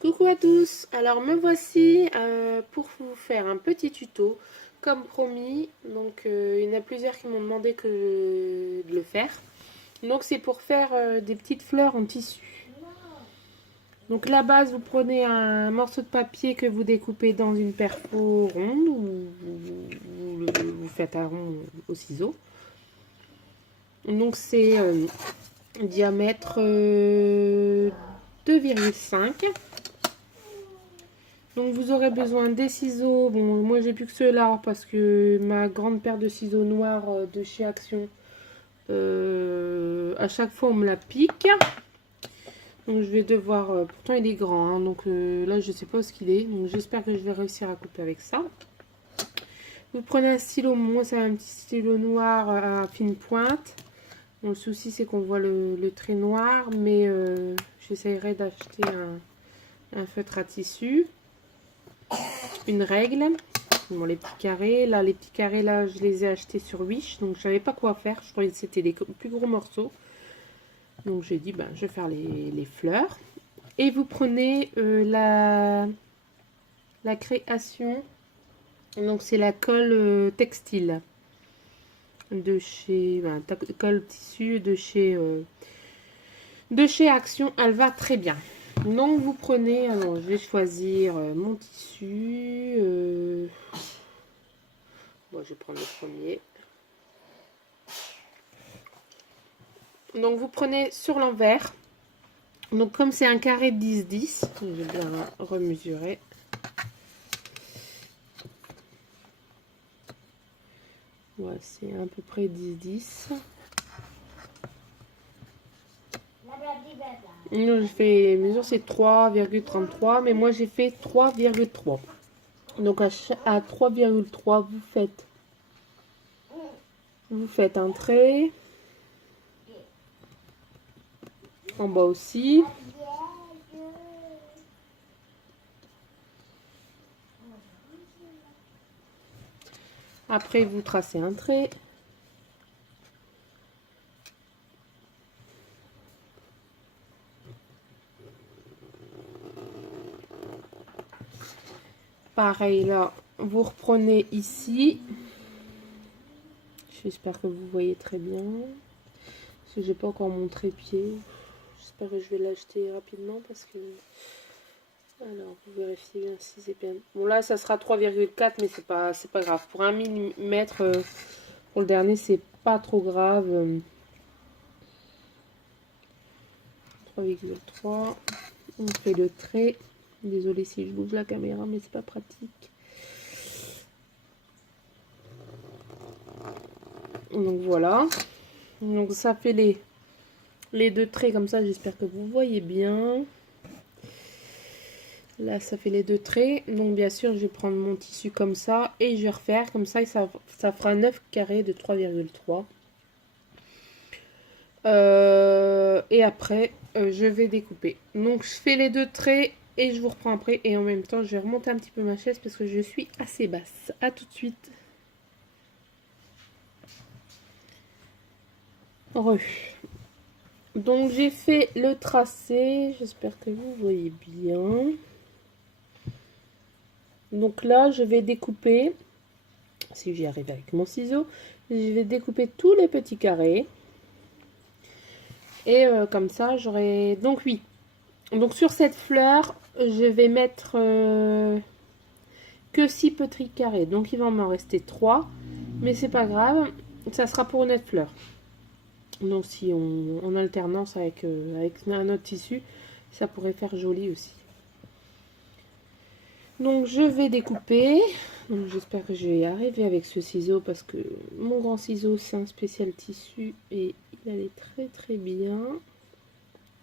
Coucou à tous, alors me voici pour vous faire un petit tuto comme promis. Donc il y en a plusieurs qui m'ont demandé de le faire. Donc c'est pour faire des petites fleurs en tissu. Donc la base, vous prenez un morceau de papier que vous découpez dans une perfo ronde ou vous faites un rond au ciseau. Donc c'est diamètre 2,5. Donc vous aurez besoin des ciseaux. Bon, moi j'ai plus que ceux-là parce que ma grande paire de ciseaux noirs de chez Action, à chaque fois on me la pique. Donc je vais devoir... pourtant il est grand, hein, donc là je sais pas où ce qu'il est. Donc j'espère que je vais réussir à couper avec ça. Vous prenez un stylo, moi c'est un petit stylo noir à fine pointe. Bon, le souci c'est qu'on voit le trait noir, mais j'essayerai d'acheter un feutre à tissu. Une règle, bon, les petits carrés, là les petits carrés là je les ai achetés sur Wish, donc je savais pas quoi faire, je croyais que c'était les plus gros morceaux, donc j'ai dit ben je vais faire les fleurs. Et vous prenez la création, donc c'est la colle textile de chez colle tissu de chez Action, elle va très bien. Donc vous prenez, alors je vais choisir mon tissu. Bon, je vais prendre le premier. Donc vous prenez sur l'envers. Donc comme c'est un carré de 10-10, je vais bien remesurer. Voilà, c'est à peu près 10-10. Je fais mesure, c'est 3,33, mais moi j'ai fait 3,3. Donc à 3,3 vous faites un trait. En bas aussi. Après vous tracez un trait. Pareil là, vous reprenez ici. J'espère que vous voyez très bien. Parce que j'ai pas encore mon trépied. J'espère que je vais l'acheter rapidement parce que... Alors, vous vérifiez bien si c'est bien. Bon là, ça sera 3,4, mais c'est pas grave. Pour 1 millimètre, pour le dernier, c'est pas trop grave. 3,3. On fait le trait. Désolée si je bouge la caméra, mais c'est pas pratique. Donc voilà. Donc ça fait les deux traits comme ça. J'espère que vous voyez bien. Là, ça fait les deux traits. Donc bien sûr, je vais prendre mon tissu comme ça et je vais refaire comme ça. Et ça fera 9 carrés de 3,3. Et après, je vais découper. Donc je fais les deux traits et je vous reprends après. Et en même temps, je vais remonter un petit peu ma chaise parce que je suis assez basse. A tout de suite. Donc j'ai fait le tracé. J'espère que vous voyez bien. Donc là, je vais découper. Si j'y arrive avec mon ciseau. Je vais découper tous les petits carrés. Et comme ça, j'aurai... Donc oui. Donc sur cette fleur, je vais mettre que 6 petits carrés. Donc il va m'en rester 3. Mais c'est pas grave. Ça sera pour une autre fleur. Donc si en alternance avec un autre tissu, ça pourrait faire joli aussi. Donc je vais découper. J'espère que je vais y arriver avec ce ciseau parce que mon grand ciseau c'est un spécial tissu et il allait très très bien.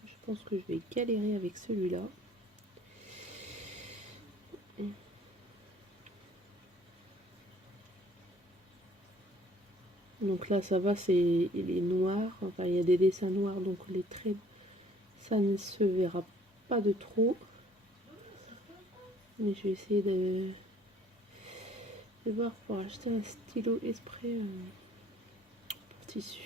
Je pense que je vais galérer avec celui-là. Donc là ça va, il est noir, enfin il y a des dessins noirs donc les traits ça ne se verra pas de trop. Mais je vais essayer de voir pour acheter un stylo exprès pour tissu.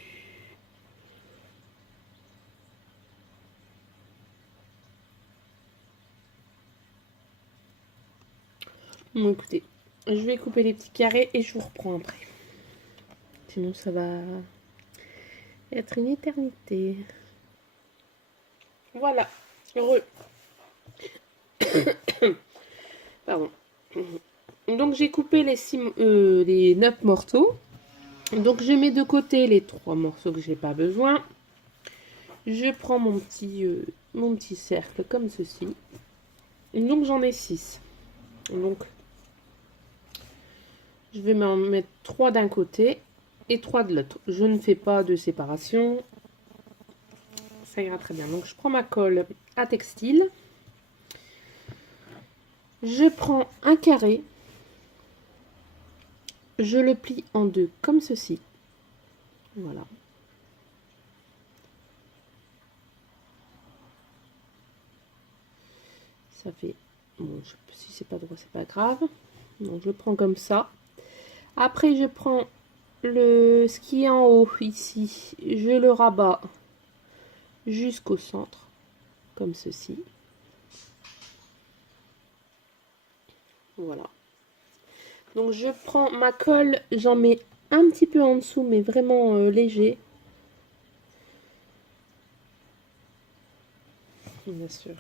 Bon, écoutez, je vais couper les petits carrés et je vous reprends après. Sinon, ça va être une éternité. Voilà. Heureux. Pardon. Donc, j'ai coupé les 9 morceaux. Donc, je mets de côté les 3 morceaux que j'ai pas besoin. Je prends mon petit cercle comme ceci. Donc, j'en ai 6. Donc, je vais m'en mettre 3 d'un côté et 3 de l'autre. Je ne fais pas de séparation. Ça ira très bien. Donc, je prends ma colle à textile. Je prends un carré. Je le plie en deux comme ceci. Voilà. Ça fait... Bon, si c'est pas droit, c'est pas grave. Donc, je prends comme ça. Après, je prends ce qui est en haut, ici. Je le rabats jusqu'au centre. Comme ceci. Voilà. Donc, je prends ma colle. J'en mets un petit peu en dessous, mais vraiment léger. Bien sûr.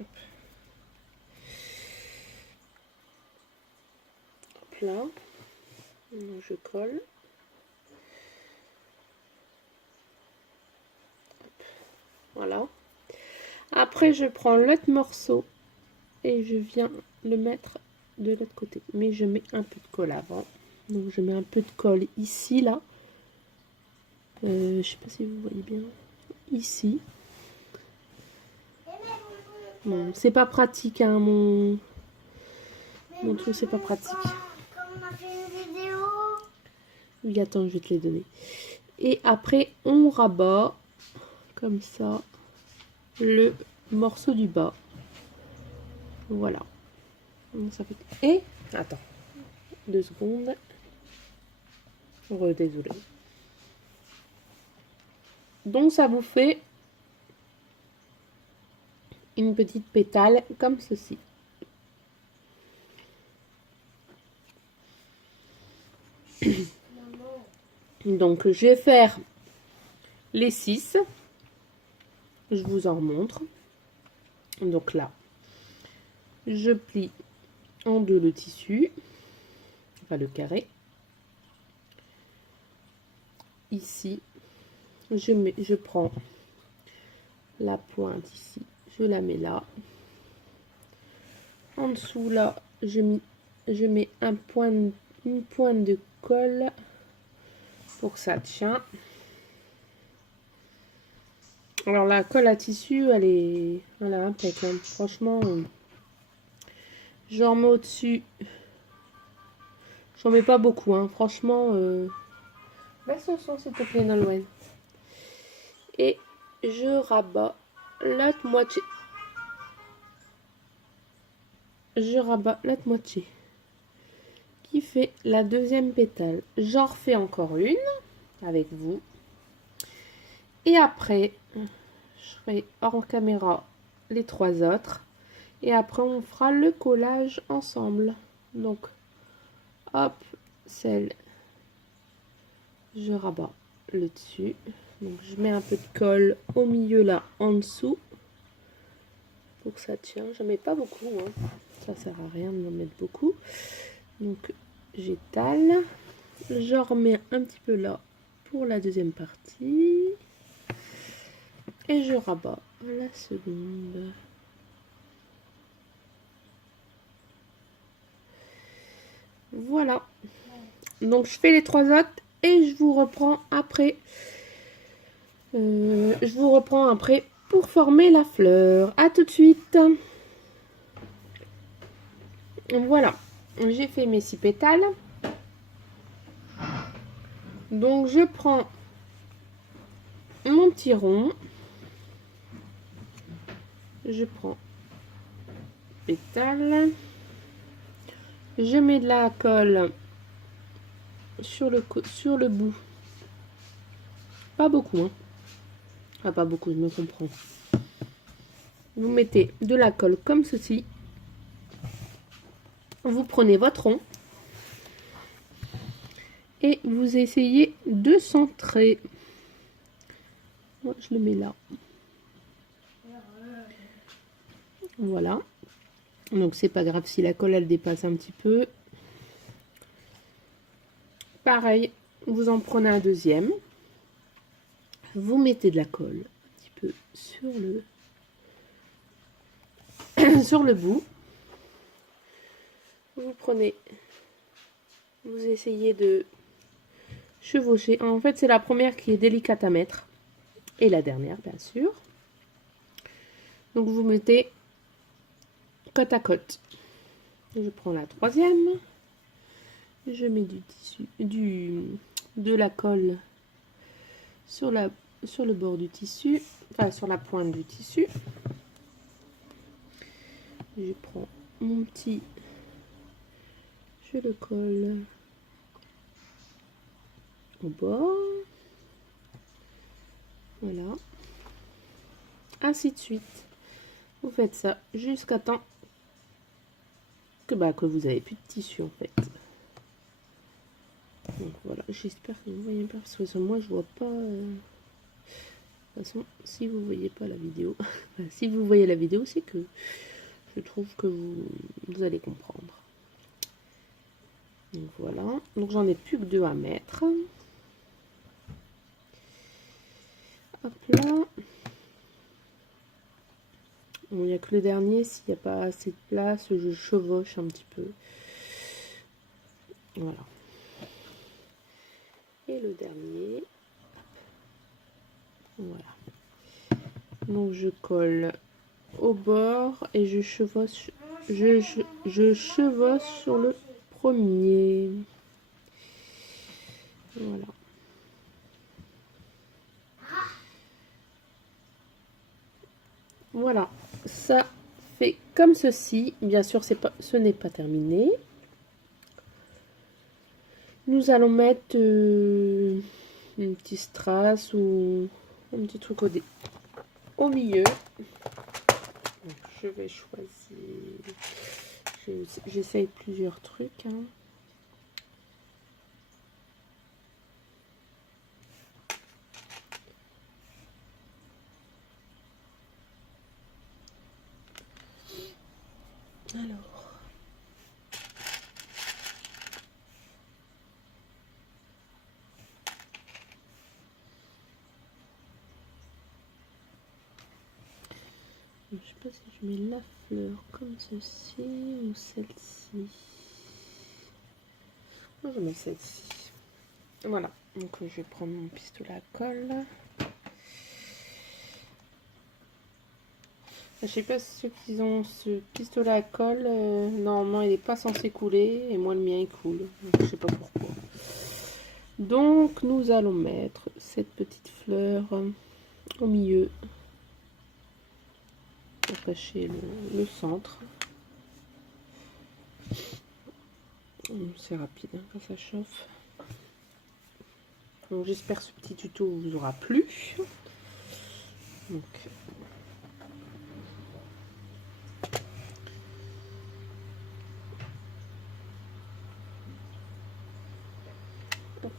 Hop. Hop là. Donc, je colle. Hop. Voilà. Après, je prends l'autre morceau et je viens le mettre de l'autre côté. Mais je mets un peu de colle avant. Donc, je mets un peu de colle ici, là. Je sais pas si vous voyez bien. Ici. Bon, c'est pas pratique, hein, mon truc, c'est pas pratique. Comme on a fait une vidéo. Oui, attends, je vais te les donner. Et après, on rabat, comme ça, le morceau du bas. Voilà. Donc, ça fait... Et, attends, 2 secondes. Désolé. Donc, ça vous fait une petite pétale comme ceci. Donc, je vais faire les 6. Je vous en remontre. Donc là, je plie en deux le tissu, enfin le carré. Ici, je prends la pointe ici, je la mets là. En dessous là, je mets une pointe de colle pour que ça tient. Alors la colle à tissu, elle est impeccable. Franchement, j'en mets au-dessus. J'en mets pas beaucoup, hein. Franchement, la sauce, s'il te plaît, Nolwenn. Et je rabats l'autre moitié. Je rabats l'autre moitié. Qui fait la deuxième pétale. J'en refais encore une avec vous. Et après, je ferai hors caméra les 3 autres. Et après, on fera le collage ensemble. Donc, hop, celle, je rabats le dessus. Donc, je mets un peu de colle au milieu là, en dessous. Pour que ça tient. J'en mets pas beaucoup. Hein. Ça sert à rien d'en mettre beaucoup. Donc, j'étale. Je remets un petit peu là pour la deuxième partie. Et je rabats la seconde. Voilà. Donc, je fais les 3 autres et je vous reprends après. Pour former la fleur. À tout de suite. Voilà. J'ai fait mes 6 pétales. Donc, je prends mon petit rond. Je prends pétale. Je mets de la colle sur le bout. Pas beaucoup, hein. Ah, pas beaucoup, je me comprends. Vous mettez de la colle comme ceci. Vous prenez votre rond. Et vous essayez de centrer. Moi, je le mets là. Voilà. Donc, c'est pas grave si la colle, elle dépasse un petit peu. Pareil, vous en prenez un deuxième. Vous mettez de la colle un petit peu sur le, sur le bout. Vous prenez, vous essayez de chevaucher. En fait, c'est la première qui est délicate à mettre. Et la dernière, bien sûr. Donc, vous mettez côte à côte. Je prends la troisième. Je mets du tissu, de la colle sur le bord du tissu, enfin sur la pointe du tissu. Je prends mon petit, je le colle au bord. Voilà. Ainsi de suite. Vous faites ça jusqu'à temps que vous avez plus de tissu en fait. Donc voilà, j'espère que vous voyez pas parce que moi je vois pas. De toute façon, si vous voyez pas la vidéo, si vous voyez la vidéo, c'est que je trouve que vous allez comprendre. Donc voilà, donc j'en ai plus que 2 à mettre. Hop là. Bon, il n'y a que le dernier, s'il n'y a pas assez de place, je chevauche un petit peu. Voilà. Et le dernier. Voilà. Donc je colle au bord et je chevauche. Je chevauche sur le premier. Voilà. Voilà. Ça fait comme ceci. Bien sûr, ce n'est pas terminé. Nous allons mettre une petite strass ou un petit truc au milieu. Donc, je vais choisir. J'essaye plusieurs trucs. Hein. Alors. Je sais pas si je mets la fleur comme ceci ou celle-ci. Moi je mets celle-ci. Voilà. Donc je vais prendre mon pistolet à colle. Je sais pas si ceux qui ont ce pistolet à colle, normalement il n'est pas censé couler et moi le mien il coule. Donc, je sais pas pourquoi. Donc nous allons mettre cette petite fleur au milieu pour cacher le centre. C'est rapide hein, quand ça chauffe. Donc j'espère que ce petit tuto vous aura plu. Donc, hop.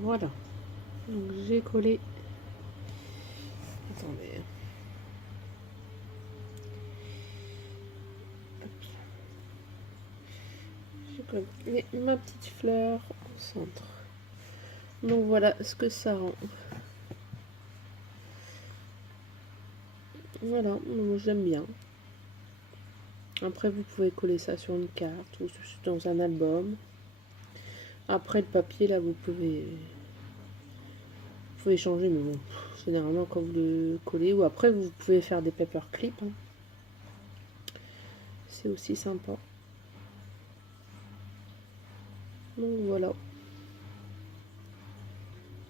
Voilà. Donc j'ai collé. Attendez. J'ai collé ma petite fleur au centre. Donc voilà ce que ça rend. Voilà, moi j'aime bien. Après vous pouvez coller ça sur une carte ou dans un album. Après le papier là vous pouvez changer mais bon généralement quand vous le collez ou après vous pouvez faire des paper clips. Hein. C'est aussi sympa. Donc voilà.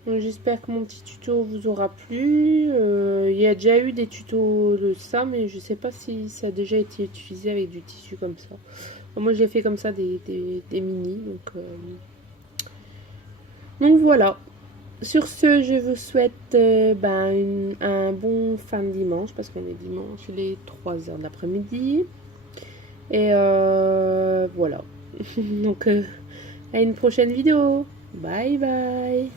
Donc, j'espère que mon petit tuto vous aura plu. Il y a déjà eu des tutos de ça, mais je sais pas si ça a déjà été utilisé avec du tissu comme ça. Moi, j'ai fait comme ça des mini. Donc voilà. Sur ce, je vous souhaite un bon fin de dimanche, parce qu'on est dimanche, il est 3h de l'après-midi. Et voilà. Donc, à une prochaine vidéo. Bye bye.